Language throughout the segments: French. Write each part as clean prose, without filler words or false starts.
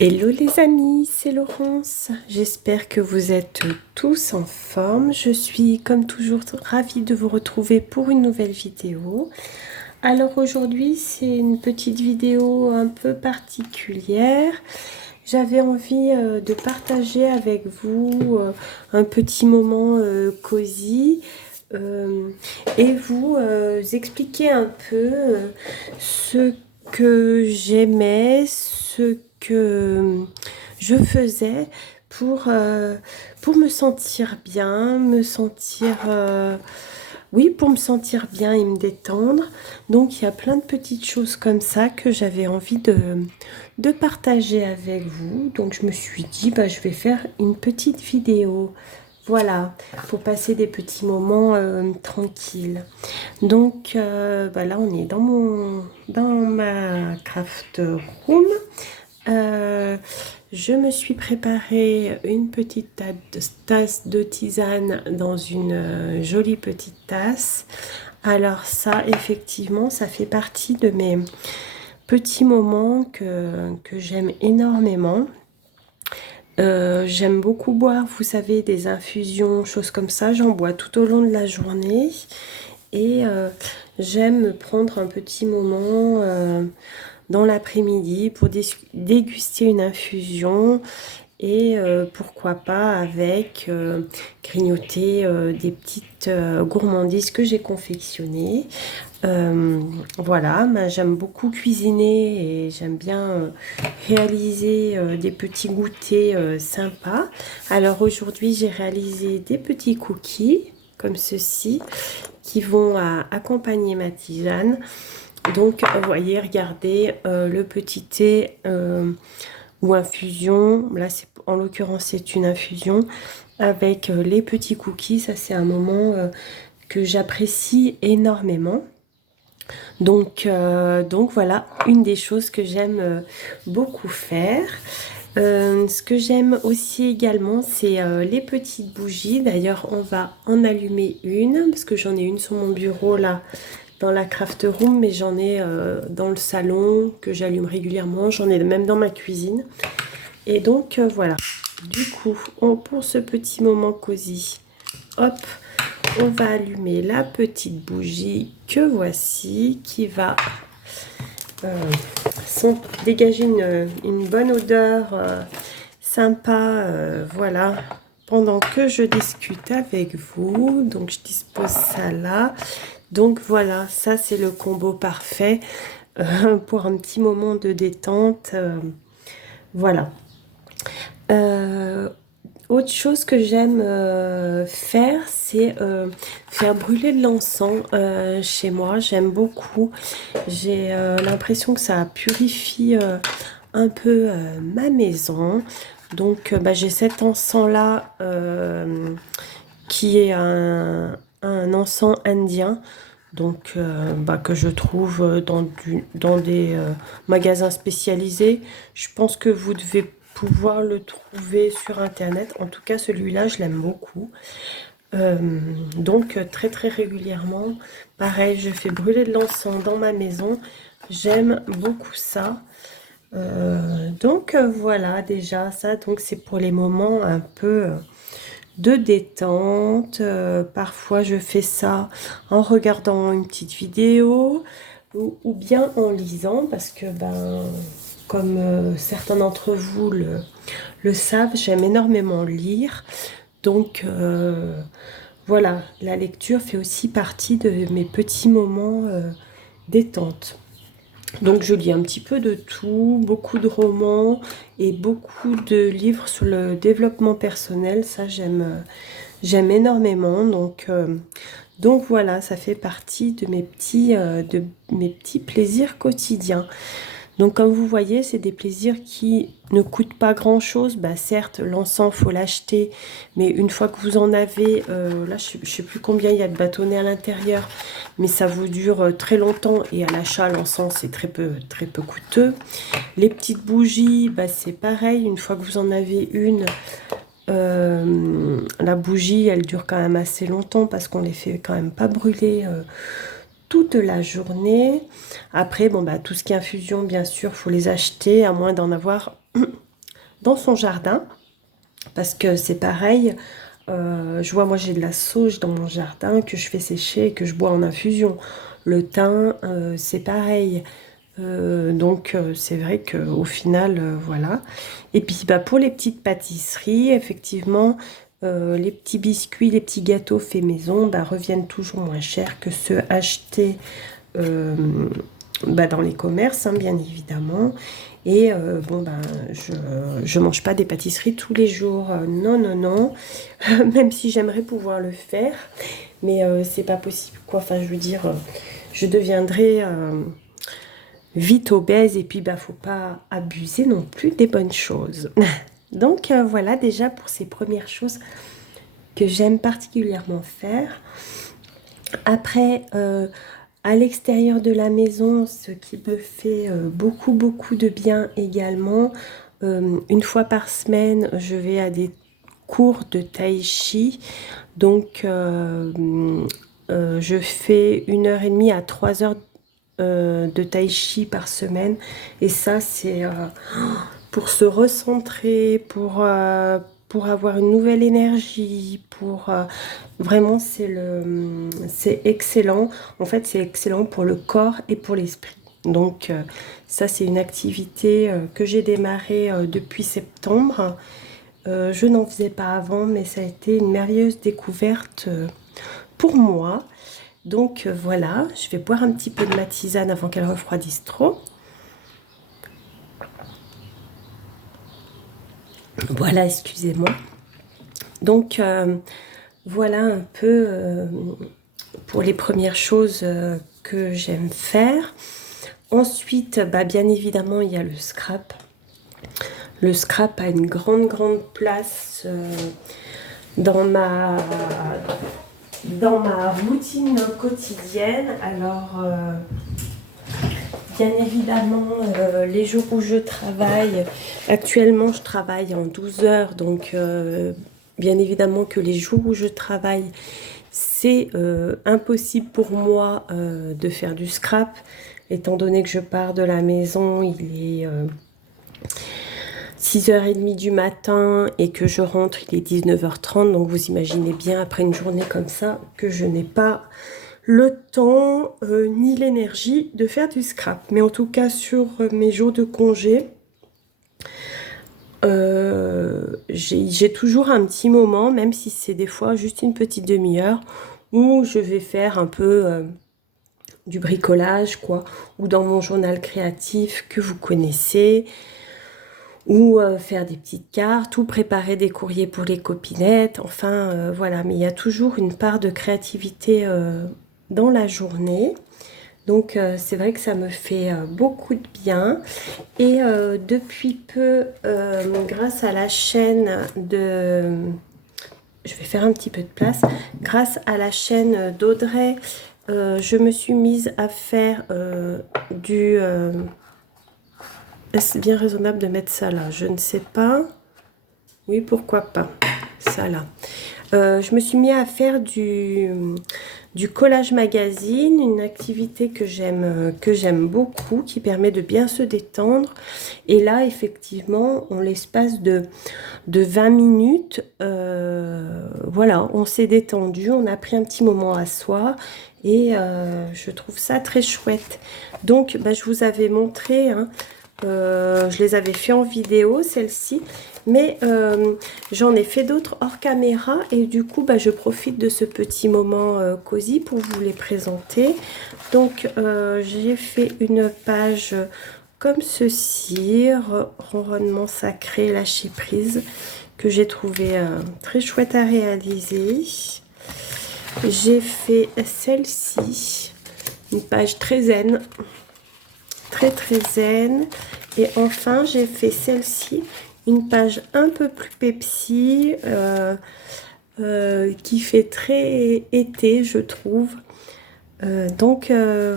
Hello les amis, c'est Laurence. J'espère que vous êtes tous en forme. Je suis comme toujours ravie de vous retrouver pour une nouvelle vidéo. Alors aujourd'hui, c'est une petite vidéo un peu particulière. J'avais envie de partager avec vous un petit moment cosy et vous expliquer un peu ce que j'aimais, ce que je faisais pour me sentir bien, oui, pour me sentir bien et me détendre. Donc, il y a plein de petites choses comme ça que j'avais envie de partager avec vous. Donc, je me suis dit, bah, je vais faire une petite vidéo. Voilà, pour passer des petits moments tranquilles. Donc, bah là, on est dans ma craft room. Je me suis préparé une petite tasse de tisane dans une jolie petite tasse. Alors ça, effectivement, ça fait partie de mes petits moments que j'aime énormément. J'aime beaucoup boire, vous savez, des infusions, choses comme ça. J'en bois tout au long de la journée. Et j'aime prendre un petit moment dans l'après-midi pour déguster une infusion et pourquoi pas avec grignoter des petites gourmandises que j'ai confectionnées. Voilà, j'aime beaucoup cuisiner et j'aime bien réaliser des petits goûters sympas. Alors aujourd'hui, j'ai réalisé des petits cookies comme ceci qui vont accompagner ma tisane. Donc, vous voyez, regardez, le petit thé ou infusion. Là, en l'occurrence, c'est une infusion avec les petits cookies. Ça, c'est un moment que j'apprécie énormément. Donc voilà, une des choses que j'aime beaucoup faire. Ce que j'aime aussi également, c'est les petites bougies. D'ailleurs, on va en allumer une, parce que j'en ai une sur mon bureau là, dans la craft room, mais j'en ai dans le salon, que j'allume régulièrement. J'en ai même dans ma cuisine. Et donc, voilà. Du coup, pour ce petit moment cosy, hop, on va allumer la petite bougie que voici, qui va dégager une bonne odeur sympa, voilà, pendant que je discute avec vous. Donc je dispose ça là. Donc voilà, ça c'est le combo parfait pour un petit moment de détente. Voilà. Autre chose que j'aime faire, c'est faire brûler de l'encens chez moi. J'aime beaucoup. J'ai l'impression que ça purifie un peu ma maison. Donc, bah, j'ai cet encens-là qui est un encens indien. Donc, bah, que je trouve dans des magasins spécialisés. Je pense que vous devez pouvoir le trouver sur internet. En tout cas, celui-là, je l'aime beaucoup. Donc, très très régulièrement, pareil, je fais brûler de l'encens dans ma maison. J'aime beaucoup ça. Voilà, déjà, ça, donc c'est pour les moments un peu de détente. Parfois, je fais ça en regardant une petite vidéo ou bien en lisant parce que, ben, comme certains d'entre vous le savent, j'aime énormément lire. Donc, voilà, la lecture fait aussi partie de mes petits moments détente. Donc je lis un petit peu de tout, beaucoup de romans et beaucoup de livres sur le développement personnel. Ça, j'aime énormément. Donc voilà, ça fait partie de de mes petits plaisirs quotidiens. Donc comme vous voyez, c'est des plaisirs qui ne coûtent pas grand-chose. Bah, certes, l'encens, faut l'acheter, mais une fois que vous en avez, là je ne sais plus combien il y a de bâtonnets à l'intérieur, mais ça vous dure très longtemps et à l'achat, l'encens c'est très peu coûteux. Les petites bougies, bah, c'est pareil, une fois que vous en avez une, la bougie elle dure quand même assez longtemps parce qu'on les fait quand même pas brûler toute la journée. Après, bon, bah, tout ce qui est infusion, bien sûr, faut les acheter, à moins d'en avoir dans son jardin. Parce que c'est pareil, je vois, moi j'ai de la sauge dans mon jardin que je fais sécher et que je bois en infusion. Le thym, c'est pareil. Donc c'est vrai qu'au final, voilà. Et puis bah, pour les petites pâtisseries, effectivement, les petits biscuits, les petits gâteaux faits maison bah, reviennent toujours moins cher que ceux achetés euh, bah, dans les commerces, hein, bien évidemment. Et bon, ben, je mange pas des pâtisseries tous les jours. Non, non, non. Même si j'aimerais pouvoir le faire. Mais c'est pas possible, quoi. Enfin, je veux dire, je deviendrai vite obèse. Et puis, bah, faut pas abuser non plus des bonnes choses. Donc, voilà déjà pour ces premières choses que j'aime particulièrement faire. Après, à l'extérieur de la maison, ce qui me fait beaucoup, beaucoup de bien également, une fois par semaine, je vais à des cours de tai chi. Donc, je fais 1 h 30 à 3 heures de tai chi par semaine. Et ça, c'est pour se recentrer, pour avoir une nouvelle énergie, vraiment c'est excellent. En fait, c'est excellent pour le corps et pour l'esprit. Donc ça, c'est une activité que j'ai démarrée depuis septembre. Je n'en faisais pas avant, mais ça a été une merveilleuse découverte pour moi. Donc voilà, je vais boire un petit peu de ma tisane avant qu'elle refroidisse trop. Voilà, excusez-moi. Donc voilà un peu pour les premières choses que j'aime faire. Ensuite, bah, bien évidemment, il y a le scrap. Le scrap a une grande, grande place dans ma routine quotidienne. Alors, bien évidemment, les jours où je travaille, actuellement, je travaille en 12 heures, donc bien évidemment que les jours où je travaille, c'est impossible pour moi de faire du scrap, étant donné que je pars de la maison, il est 6h30 du matin et que je rentre, il est 19h30. Donc vous imaginez bien, après une journée comme ça, que je n'ai pas le temps ni l'énergie de faire du scrap. Mais en tout cas, sur mes jours de congé, j'ai toujours un petit moment, même si c'est des fois juste une petite demi-heure, où je vais faire un peu du bricolage, quoi, ou dans mon journal créatif que vous connaissez, ou faire des petites cartes, ou préparer des courriers pour les copinettes, enfin voilà. Mais il y a toujours une part de créativité dans la journée. Donc c'est vrai que ça me fait beaucoup de bien. Et depuis peu, grâce à la chaîne de... Je vais faire un petit peu de place. Grâce à la chaîne d'Audrey, je me suis mise à faire du... Est-ce bien raisonnable de mettre ça là? Je ne sais pas. Oui, pourquoi pas. Ça là. Je me suis mis à faire du collage magazine, une activité que j'aime beaucoup, qui permet de bien se détendre. Et là, effectivement, en l'espace de 20 minutes, voilà, on s'est détendu, on a pris un petit moment à soi. Et je trouve ça très chouette. Donc, bah, je vous avais montré, hein, je les avais fait en vidéo, celle-ci, mais j'en ai fait d'autres hors caméra et du coup, bah, je profite de ce petit moment cosy pour vous les présenter. Donc, j'ai fait une page comme ceci, ronronnement sacré, lâcher prise, que j'ai trouvé très chouette à réaliser. J'ai fait celle-ci, une page très zen, très zen. Et enfin, j'ai fait celle-ci, une page un peu plus Pepsi, qui fait très été, je trouve. Donc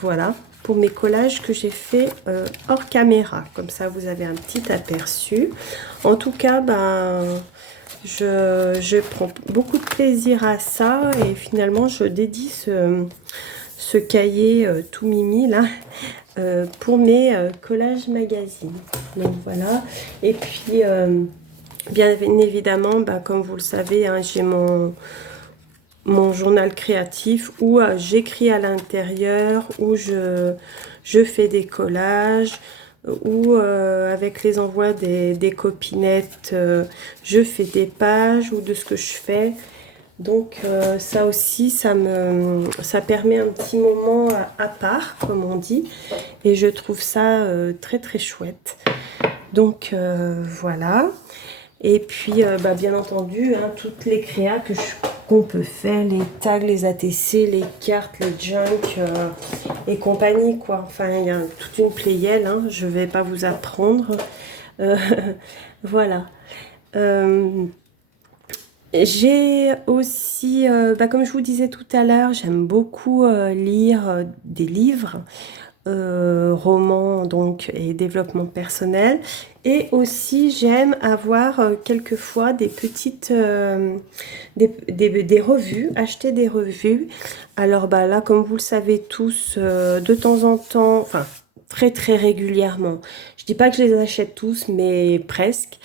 voilà, pour mes collages que j'ai fait hors caméra. Comme ça, vous avez un petit aperçu. En tout cas, ben, je prends beaucoup de plaisir à ça. Et finalement, je dédie ce cahier tout mimi là pour mes collages magazines. Donc voilà. Et puis bien évidemment, bah, comme vous le savez, hein, j'ai mon journal créatif où j'écris à l'intérieur, où je fais des collages, où avec les envois des copinettes, je fais des pages ou de ce que je fais. Donc ça aussi, ça permet un petit moment à part, comme on dit, et je trouve ça très très chouette. Donc voilà. Et puis bah, bien entendu, hein, toutes les créas qu'on peut faire, les tags, les ATC, les cartes, les junk et compagnie, quoi. Enfin, il y a toute une pléiade, hein, je vais pas vous apprendre. Euh, voilà. J'ai aussi, bah, comme je vous disais tout à l'heure, j'aime beaucoup lire des livres, romans donc et développement personnel. Et aussi j'aime avoir quelquefois des petites, des revues, acheter des revues. Alors bah là, comme vous le savez tous, de temps en temps, enfin très très régulièrement. Je dis pas que je les achète tous, mais presque.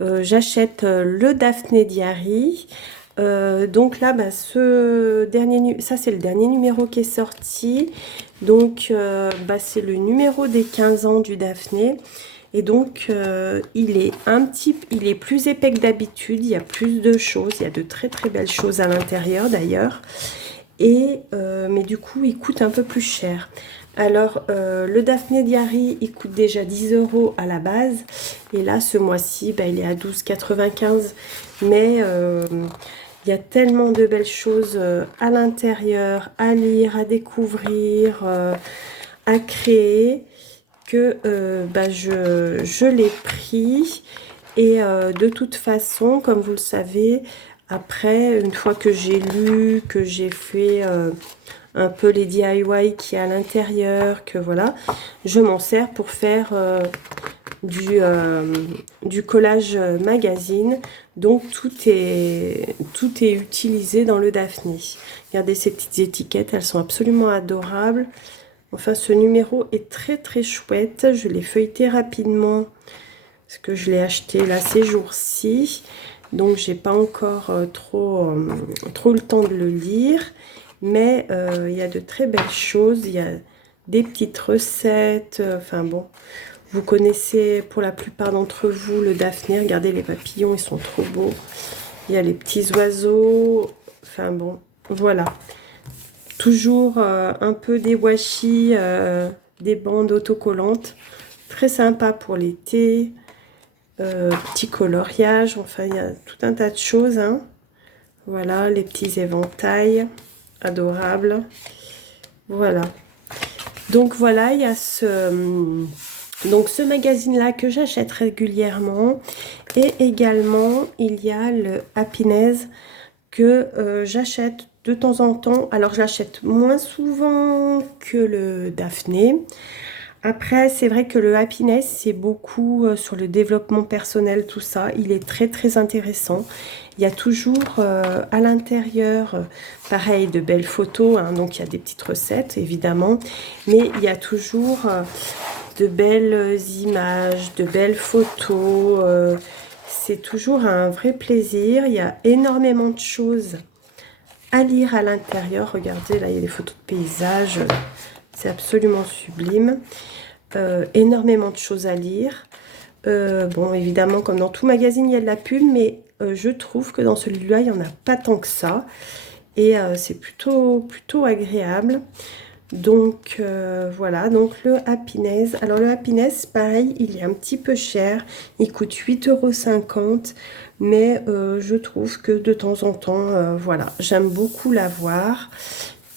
J'achète le Daphné Diary. Donc là, bah, ça c'est le dernier numéro qui est sorti. Donc bah, c'est le numéro des 15 ans du Daphné. Et donc il est plus épais que d'habitude. Il y a plus de choses. Il y a de très très belles choses à l'intérieur d'ailleurs. Et mais du coup, il coûte un peu plus cher. Alors, le Daphné Diary, il coûte déjà 10 € à la base. Et là, ce mois-ci, bah, il est à 12,95 €. Mais il y a tellement de belles choses à l'intérieur, à lire, à découvrir, à créer, que bah, je l'ai pris. Et de toute façon, comme vous le savez, après, une fois que j'ai lu, que j'ai fait un peu les DIY qui est à l'intérieur, que voilà, je m'en sers pour faire du collage magazine. Donc tout est utilisé dans le Daphné. Regardez ces petites étiquettes, elles sont absolument adorables. Enfin, ce numéro est très très chouette. Je l'ai feuilleté rapidement parce que je l'ai acheté là ces jours-ci. Donc j'ai pas encore trop le temps de le lire. Mais il y a de très belles choses. Il y a des petites recettes. Enfin bon, vous connaissez pour la plupart d'entre vous le Daphné. Regardez les papillons, ils sont trop beaux. Il y a les petits oiseaux. Enfin bon, voilà. Toujours un peu des washi, des bandes autocollantes. Très sympa pour l'été. Petit coloriage. Enfin, il y a tout un tas de choses. Hein. Voilà, les petits éventails. Adorables. Voilà. Donc voilà, il y a ce magazine-là que j'achète régulièrement. Et également, il y a le Happiness que j'achète de temps en temps. Alors, je l'achète moins souvent que le Daphné. Après, c'est vrai que le Happiness, c'est beaucoup sur le développement personnel, tout ça. Il est très, très intéressant. Il y a toujours à l'intérieur, pareil, de belles photos. Hein, donc, il y a des petites recettes, évidemment. Mais il y a toujours de belles images, de belles photos. C'est toujours un vrai plaisir. Il y a énormément de choses à lire à l'intérieur. Regardez, là, il y a des photos de paysages. C'est absolument sublime. Énormément de choses à lire. Bon, évidemment, comme dans tout magazine, il y a de la pub, mais je trouve que dans celui-là, il n'y en a pas tant que ça. Et c'est plutôt agréable. Donc, voilà. Donc, le Happiness. Alors, le Happiness, pareil, il est un petit peu cher. Il coûte 8,50 €. Mais je trouve que de temps en temps, voilà, j'aime beaucoup l'avoir.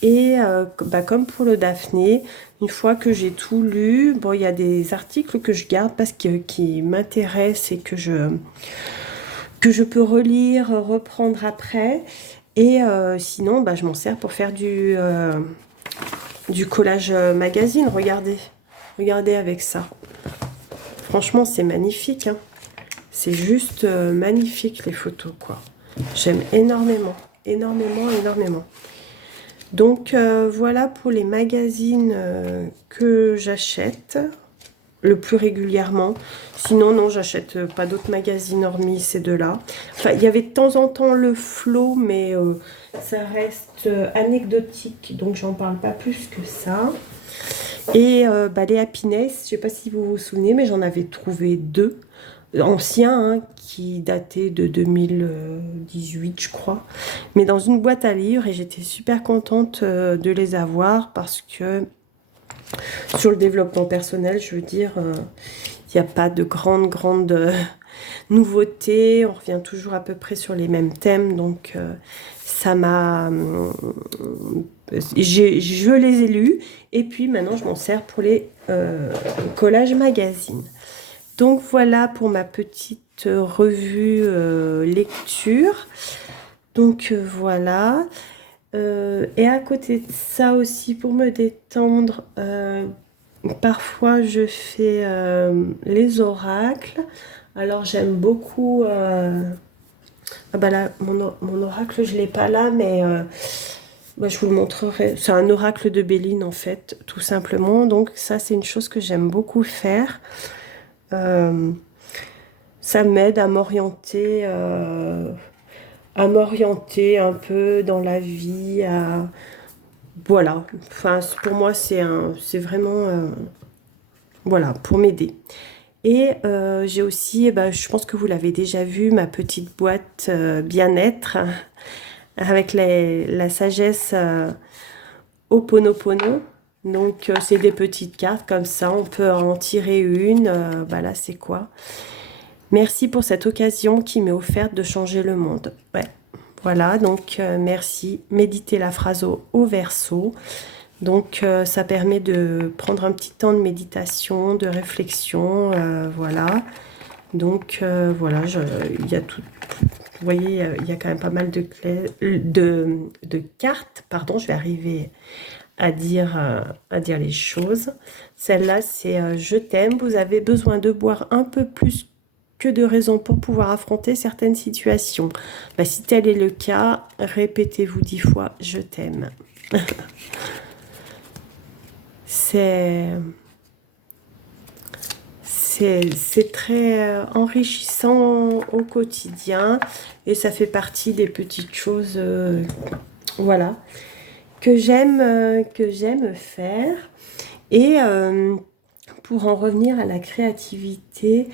Et bah, comme pour le Daphné, une fois que j'ai tout lu, bon, il y a des articles que je garde parce qui m'intéressent et que je peux relire, reprendre après. Et sinon, bah, je m'en sers pour faire du collage magazine. Regardez avec ça. Franchement, c'est magnifique. Hein. C'est juste magnifique les photos, quoi. J'aime énormément, énormément, énormément. Donc voilà pour les magazines que j'achète le plus régulièrement. Sinon, non, j'achète pas d'autres magazines hormis ces deux-là. Enfin, il y avait de temps en temps le Flow, mais ça reste anecdotique, donc j'en parle pas plus que ça. Et bah, les Happiness, je sais pas si vous vous souvenez, mais j'en avais trouvé deux anciens, hein, qui dataient de 2018, je crois, mais dans une boîte à livres, et j'étais super contente de les avoir parce que sur le développement personnel, je veux dire, il n'y a pas de grandes nouveautés. On revient toujours à peu près sur les mêmes thèmes. Donc, ça m'a... je les ai lus. Et puis, maintenant, je m'en sers pour les collages magazines. Donc, voilà pour ma petite revue lecture. Donc, voilà. Et à côté de ça aussi, pour me détendre, parfois je fais les oracles. Alors j'aime beaucoup... ah bah là, mon oracle, je ne l'ai pas là, mais bah, je vous le montrerai. C'est un oracle de Béline en fait, tout simplement. Donc ça, c'est une chose que j'aime beaucoup faire. Euh, Ça m'aide à m'orienter un peu dans la vie, voilà, enfin, pour moi, c'est vraiment, voilà, pour m'aider. Et j'ai aussi, eh ben, je pense que vous l'avez déjà vu, ma petite boîte bien-être avec la sagesse Ho'oponopono. Donc, c'est des petites cartes comme ça, on peut en tirer une. Bah là, c'est quoi? Merci pour cette occasion qui m'est offerte de changer le monde. Ouais, voilà, donc merci. Méditez la phrase au verso. Donc, ça permet de prendre un petit temps de méditation, de réflexion, voilà. Donc, voilà, il y a tout, vous voyez, il y a quand même pas mal de cartes, pardon, je vais arriver à dire les choses. Celle-là, c'est Je t'aime, vous avez besoin de boire un peu plus que de raisons pour pouvoir affronter certaines situations. Bah, si tel est le cas, répétez-vous 10 fois Je t'aime. C'est c'est très enrichissant au quotidien et ça fait partie des petites choses voilà, que j'aime faire. Et pour en revenir à la créativité,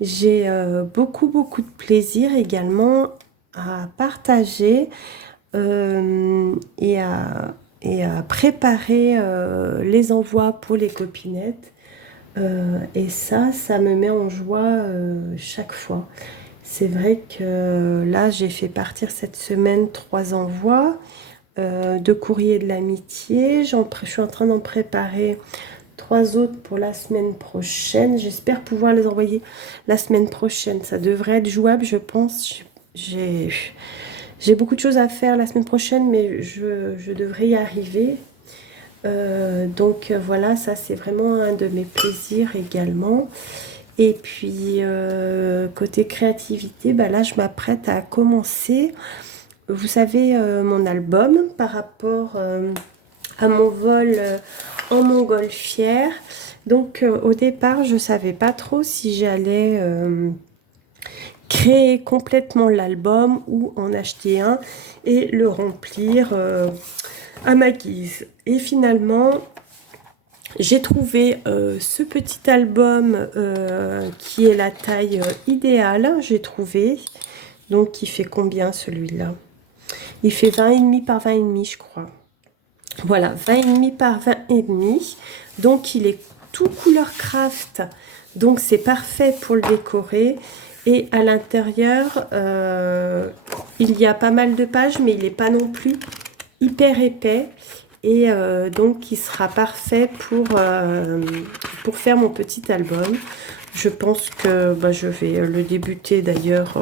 j'ai beaucoup de plaisir également à partager et à préparer les envois pour les copinettes. Et ça me met en joie chaque fois. C'est vrai que là, j'ai fait partir cette semaine 3 envois de courrier de l'amitié. Je suis en train d'en préparer 3 autres pour la semaine prochaine. J'espère pouvoir les envoyer la semaine prochaine. Ça devrait être jouable, je pense. J'ai j'ai beaucoup de choses à faire la semaine prochaine, mais je devrais y arriver. Donc voilà, ça c'est vraiment un de mes plaisirs également. Et puis côté créativité, bah là je m'apprête à commencer, vous savez, mon album par rapport à mon vol en montgolfière. Donc au départ, je savais pas trop si j'allais créer complètement l'album ou en acheter un et le remplir à ma guise. Et finalement, j'ai trouvé ce petit album qui est la taille idéale, j'ai trouvé. Donc, il fait combien celui-là? Il fait 20,5 par 20,5, je crois. Voilà, 20,5 par 20,5. Donc, il est tout couleur craft. Donc, c'est parfait pour le décorer. Et à l'intérieur, il y a pas mal de pages, mais il n'est pas non plus hyper épais. Et donc, il sera parfait pour faire mon petit album. Je pense que bah, je vais le débuter d'ailleurs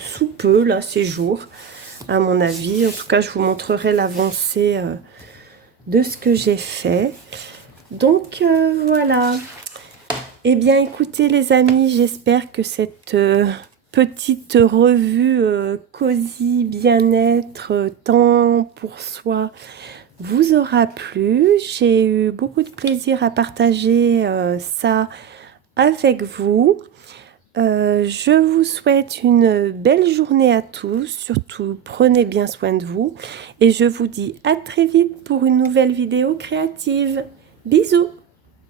sous peu, là, ces jours, à mon avis. En tout cas, je vous montrerai l'avancée de ce que j'ai fait. Donc, voilà. Eh bien, écoutez les amis, j'espère que cette petite revue cosy, bien-être, temps pour soi, vous aura plu. J'ai eu beaucoup de plaisir à partager ça avec vous. Je vous souhaite une belle journée à tous. Surtout, prenez bien soin de vous. Et je vous dis à très vite pour une nouvelle vidéo créative. Bisous!